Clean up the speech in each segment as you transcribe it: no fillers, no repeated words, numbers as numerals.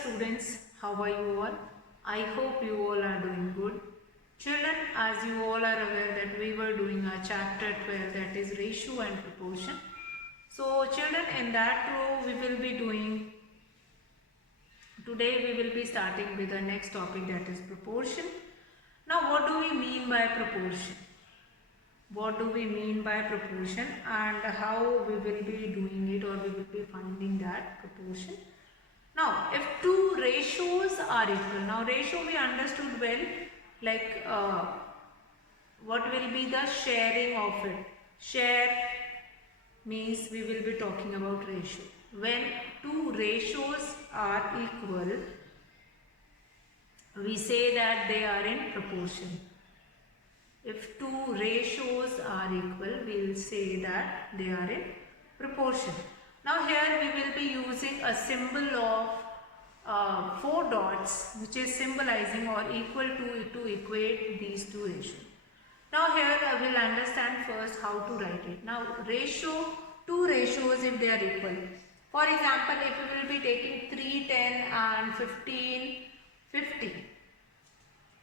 students, how are you all? I hope you all are doing good. Children, as you all are aware that we were doing our chapter 12, that is ratio and proportion. So children, in that row we will be doing, today we will be starting with the next topic, that is proportion. Now what do we mean by proportion? What do we mean by proportion and how we will be doing it, or we will be finding that proportion? Now, if two ratios are equal, now ratio we understood well, like what will be the sharing of it? Share means we will be talking about ratio. When two ratios are equal, we say that they are in proportion. If two ratios are equal, we will say that they are in proportion. Now here we will be using a symbol of 4 dots, which is symbolizing or equal to equate these two ratios. Now here I will understand first how to write it. Now two ratios if they are equal. For example, if we will be taking 3, 10 and 15, 50.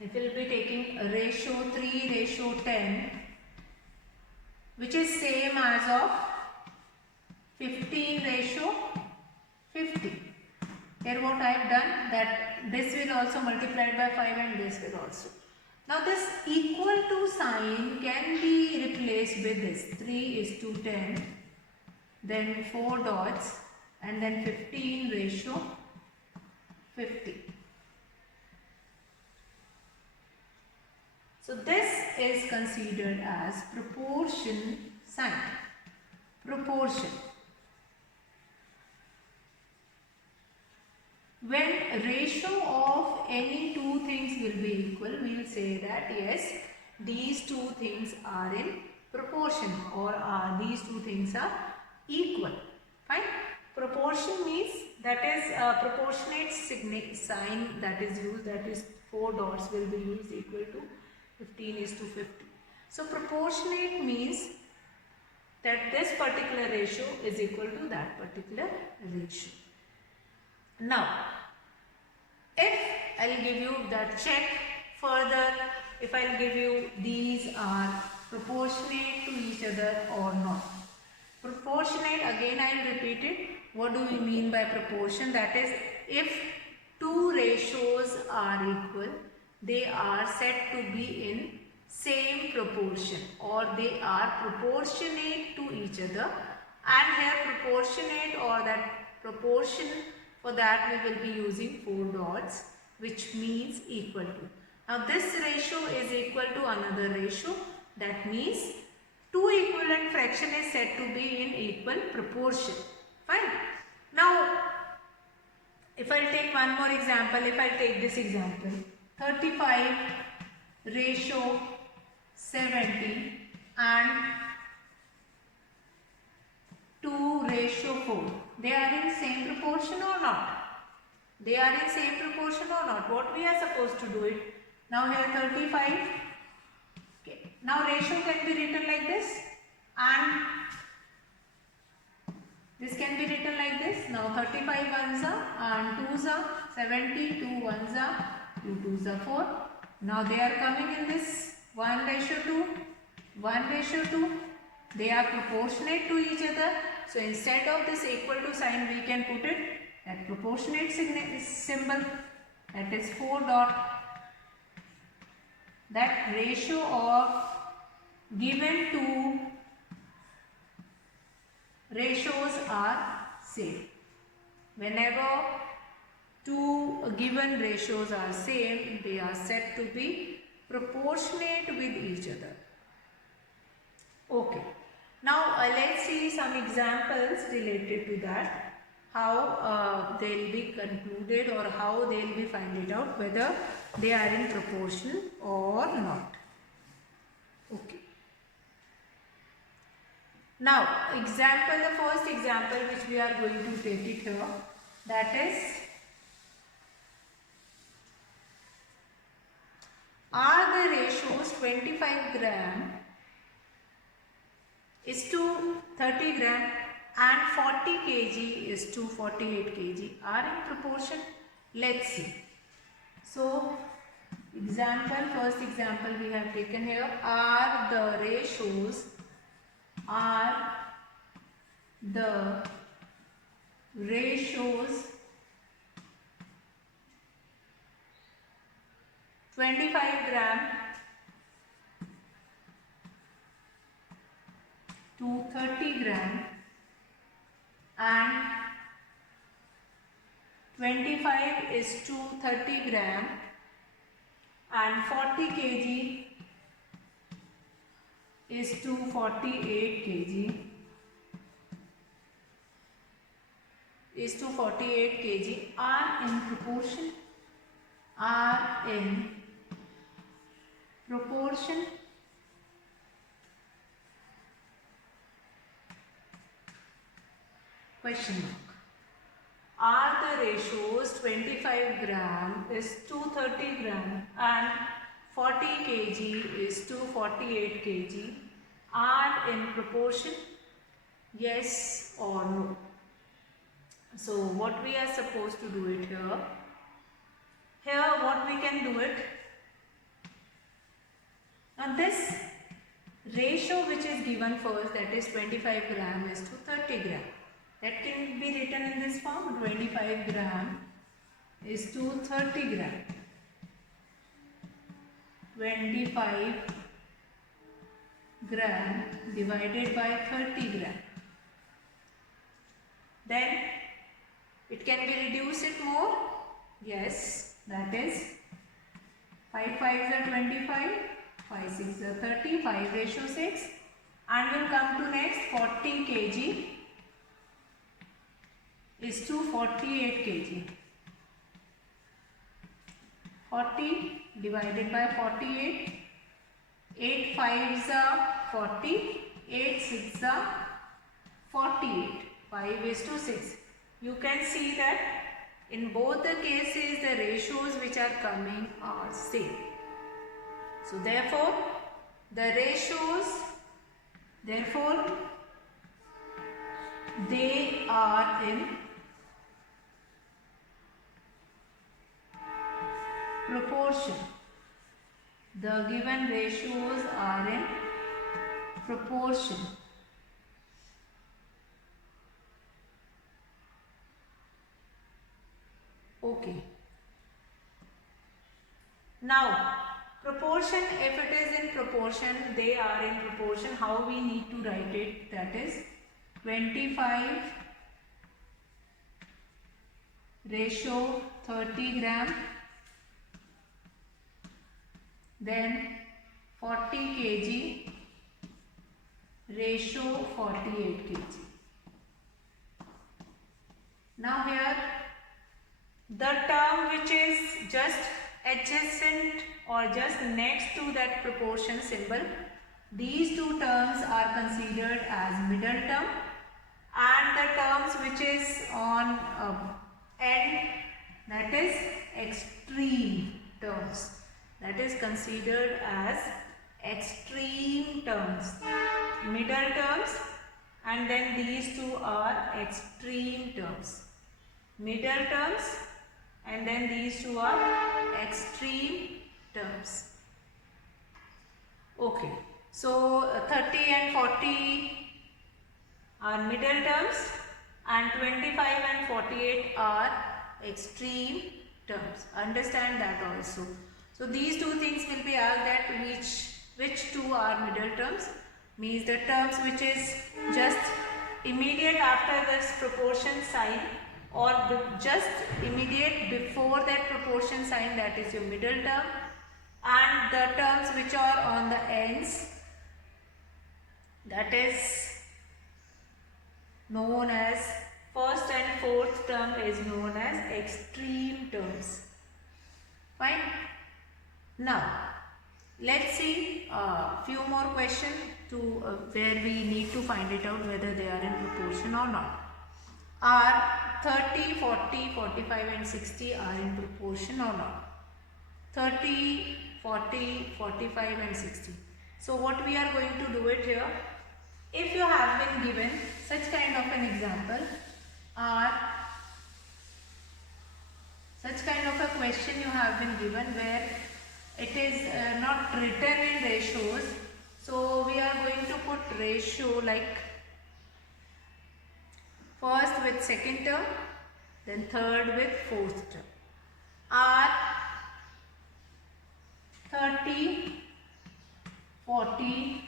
If we will be taking a ratio 3, ratio 10, which is same as of 15 ratio 50. Here what I have done, that this will also multiplied by 5 and this will also. Now this equal to sign can be replaced with this 3:10, then 4 dots and then 15 ratio 50. So this is considered as proportion sign. Proportion. When ratio of any two things will be equal, we will say that yes, these two things are in proportion, or these two things are equal. Fine. Proportion means that is a proportionate sign that is used, that is 4 dots will be used equal to 15:50. So proportionate means that this particular ratio is equal to that particular ratio. Now, if I will give you that check further, if I will give you these are proportionate to each other or not. Proportionate, again I will repeat it. What do we mean by proportion? That is, if two ratios are equal, they are said to be in same proportion, or they are proportionate to each other. And here proportionate, or that proportion, for that we will be using 4 dots, which means equal to. Now this ratio is equal to another ratio, that means two equivalent fraction is said to be in equal proportion. Fine. Now if I will take one more example, if I take this example, 35 ratio 70 and 2 ratio 4. They are in same proportion or not? They are in same proportion or not? What we are supposed to do it? Now here 35. Okay. Now ratio can be written like this, and this can be written like this. Now 35 ones are and 2s are 70, 2 ones are 2 2s are 4. Now they are coming in this 1:2, 1:2. They are proportionate to each other. So instead of this equal to sign, we can put it that proportionate symbol, that is 4 dot. That ratio of given two ratios are same. Whenever two given ratios are same, they are said to be proportionate with each other. Okay. Now let's see some examples related to that, how they will be concluded, or how they will be find it out whether they are in proportion or not. Okay. Now example, the first example which we are going to take it here, that is, are the ratios 25 gram is to 30 gram and 40 kg is to 48 kg are in proportion? Let's see. So, first example we have taken here are the ratios 25 gram to 30 gram and 25 is to 30 gram and 40 kg is to 48 kg are in proportion question mark. Are the ratios 25 gram is to 30 gram and 40 kg is to 48 kg are in proportion? Yes or no? So what we are supposed to do it here? Here what we can do it? Now this ratio which is given first, that is 25 gram is to 30 gram. That can be written in this form: 25 gram is to 30 gram. 25 gram divided by 30 gram. Then it can be reduced it more. Yes, that is 5 5s are 25, 5 6 are 30, 5 ratio 6, and we'll come to next 40 kg is to 48 kg. 40 divided by 48, 8 5s are 40, 8 6s are 48, 5 is to 6. You can see that in both the cases the ratios which are coming are same. So therefore the ratios, therefore they are in proportion. The given ratios are in proportion. Okay. Now, proportion, if it is in proportion, they are in proportion. How we need to write it? That is 25 ratio 30 gram, then 40 kg ratio 48 kg. Now here the term which is just adjacent or just next to that proportion symbol, these two terms are considered as middle term, and the terms which is on end, that is extreme terms, that is considered as extreme terms. Middle terms, and then these two are extreme terms. Middle terms, and then these two are extreme terms. Okay, so 30 and 40 are middle terms and 25 and 48 are extreme terms. Understand that also. So these two things will be asked, that which two are middle terms, means the terms which is just immediate after this proportion sign or just immediate before that proportion sign, that is your middle term, and the terms which are on the ends, that is known as first and fourth term is known as extreme terms. Fine. Now let's see a few more questions to where we need to find it out whether they are in proportion or not. Are 30, 40, 45 and 60 are in proportion or not? 30, 40, 45 and 60. So what we are going to do it here, if you have been given such kind of an example, are such question you have been given where it is not written in ratios. So we are going to put ratio like first with second term, then third with fourth term. R 30, 40,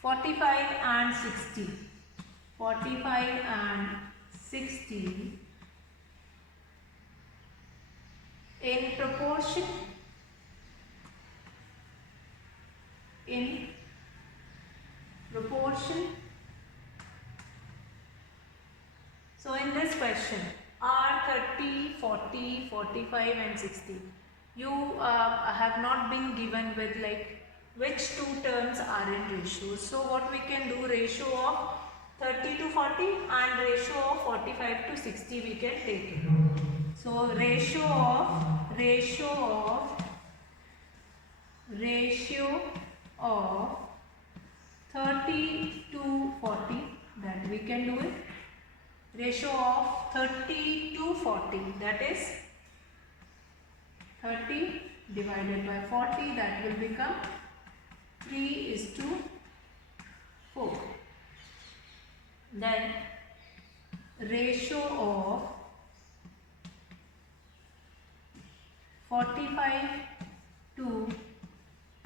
45 and 60. 45 and 60 in proportion, So in this question, R 30, 40, 45 and 60. You have not been given with like which two terms are in ratios. So what we can do, ratio of 30 to 40 and ratio of 45 to 60 we can take it. So ratio of 30 to 40, that we can do it. Ratio of 30 to 40, that is 30 divided by 40, that will become 3:4. Then ratio of 45 to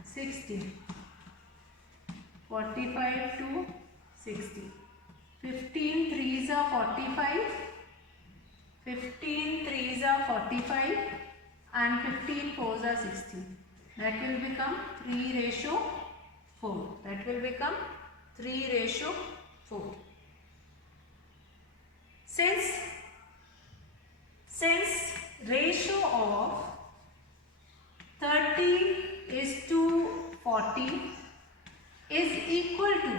60. 45 to 60. 15 threes are 45. 15 threes are 45 and 15 fours are 60. That will become 3:4. That will become 3:4. Since ratio of 30:40 is equal to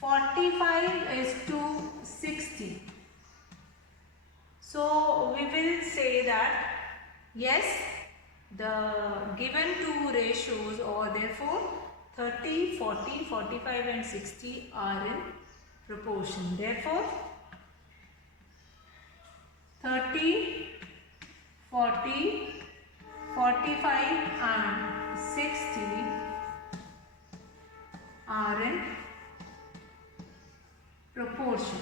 45:60, so we will say that yes, the given two ratios, or therefore 30, 40, 45 and 60 are in proportion. Therefore 30, 40, 45 and 60 are in proportion.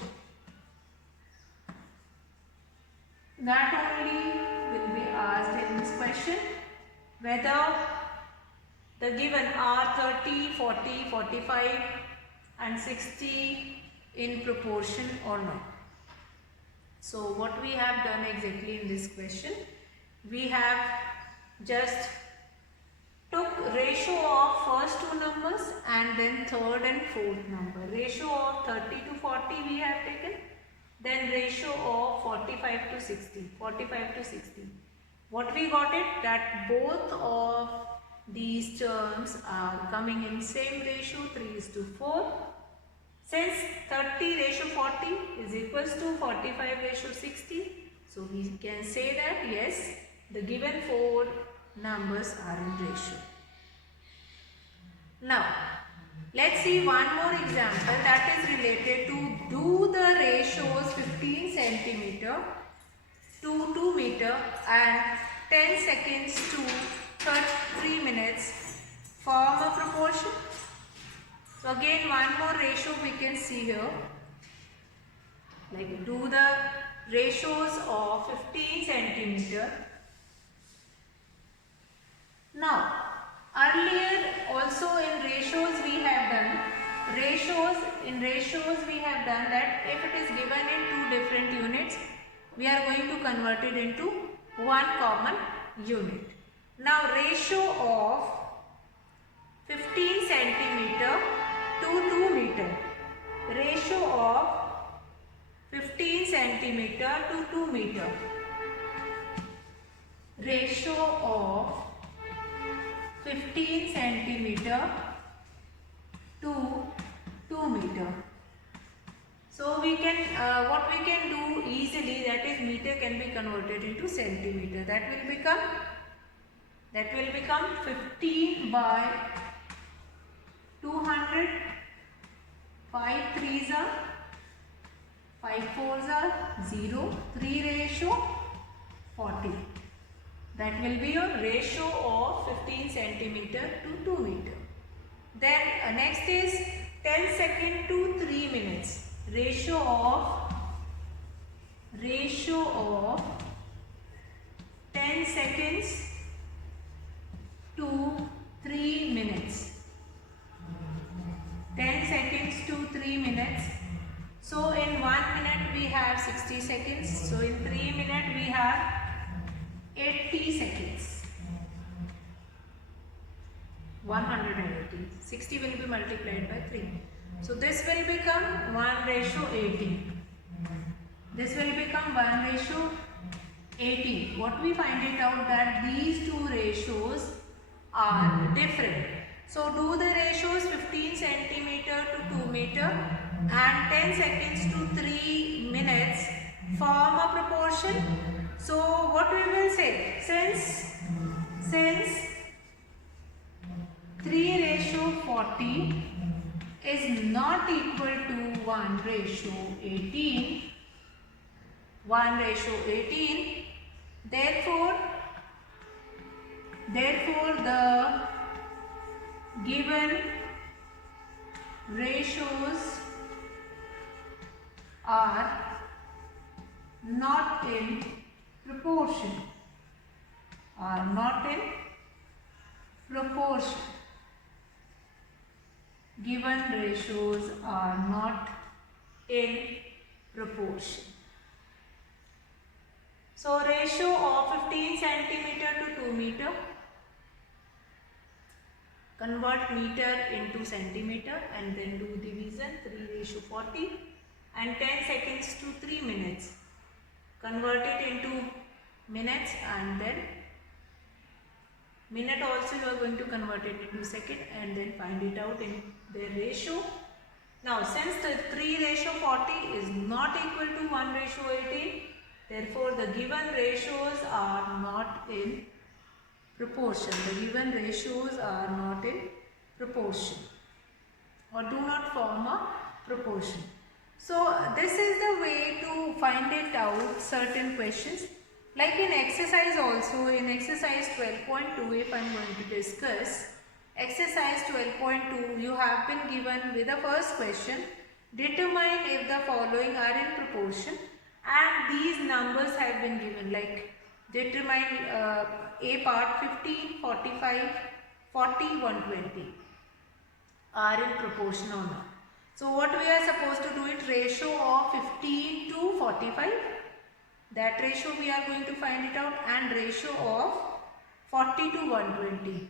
That only will be asked in this question, whether the given are 30, 40, 45 and 60 in proportion or not. So what we have done exactly in this question, we have just took ratio of first two numbers and then third and fourth number. Ratio of 30 to 40 we have taken, then ratio of 45 to 60. 45 to 60. What we got it, that both of these terms are coming in same ratio, 3:4. Since 30:40 is equals to 45:60, so we can say that yes, the given four numbers are in ratio. Now let's see one more example that is related to do the ratios 15 centimeter to 2 meter and 10 seconds to 3 minutes form a proportion. So again one more ratio we can see here, like do the ratios of 15 centimeter. Now earlier also in ratios we have done that if it is given in two different units, we are going to convert it into one common unit. Now ratio of 15 centimeter to 2 meter. Ratio of 15 centimeter to 2 meter. Ratio of 15 centimeter to 2 meter. So we can what we can do easily, that is meter can be converted into centimeter. That will become 15 by 200. 5 threes are 5 fours are 0, 3 ratio 40. That will be your ratio of 15 centimeter to 2 meter. Then next is 10 second to 3 minutes. Ratio of 10 seconds to 3 minutes. 10 seconds to 3 minutes. So in 1 minute we have 60 seconds. So in 3 minutes we have 80 seconds. 180. 60 will be multiplied by 3. So this will become 1:80. This will become 1:80. What we find it out that these two ratios are different. So do the ratios 15 centimeter to 2 meter and 10 seconds to 3 minutes form a proportion. So what we will say, since 3:40 is not equal to 1:18, therefore the given ratios are not in proportion. Given ratios are not in proportion. So ratio of 15 centimeter to 2 meter. Convert meter into centimeter and then do division 3:40 and 10 seconds to 3 minutes. Convert it into minutes and then minute also you are going to convert it into second and then find it out in their ratio. Now since the 3:40 is not equal to 1:18, therefore the given ratios are not in proportion. The given ratios are not in proportion or do not form a proportion. So this is the way to find it out certain questions. Like in exercise also, in exercise 12.2, if I am going to discuss, exercise 12.2, you have been given with the first question, determine if the following are in proportion, and these numbers have been given, like determine A part 15, 45, 40, 120 are in proportion or not. So what we are supposed to do it, ratio of 15 to 45, that ratio we are going to find it out, and ratio of 40 to 120.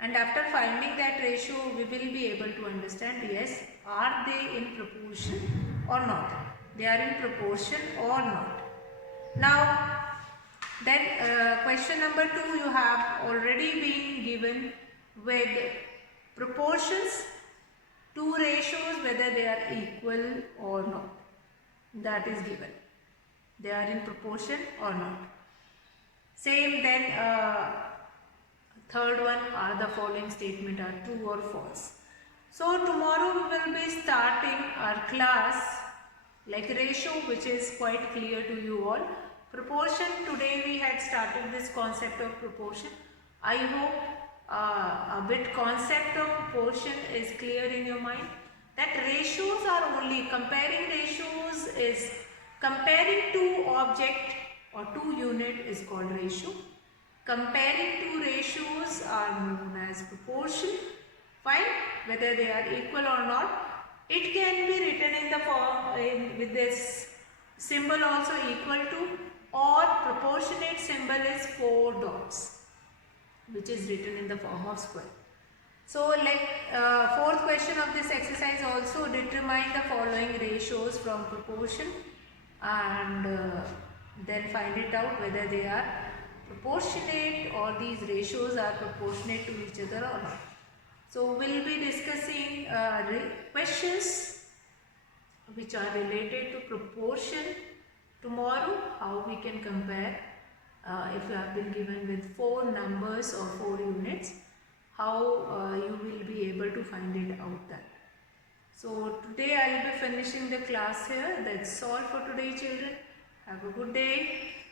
And after finding that ratio, we will be able to understand, yes, are they in proportion or not? They are in proportion or not. Now, then question number 2, you have already been given with proportions, two ratios, whether they are equal or not. That is given. They are in proportion or not. Same then, third one, are the following statement are true or false. So tomorrow we will be starting our class like ratio, which is quite clear to you all. Proportion, today we had started this concept of proportion. I hope a bit concept of proportion is clear in your mind, that ratios are only, comparing ratios is comparing two object or two unit is called ratio. Comparing two ratios are known as proportion. Fine, whether they are equal or not. It can be written in the form with this symbol also, equal to, or proportionate symbol is 4 dots, which is written in the form of square. So like fourth question of this exercise also, determine the following ratios from proportion and then find it out whether they are proportionate or these ratios are proportionate to each other or not. So we'll be discussing questions which are related to proportion tomorrow, how we can compare if you have been given with 4 numbers or 4 units, how you will be able to find it out that. So today I will be finishing the class here. That's all for today, children. Have a good day.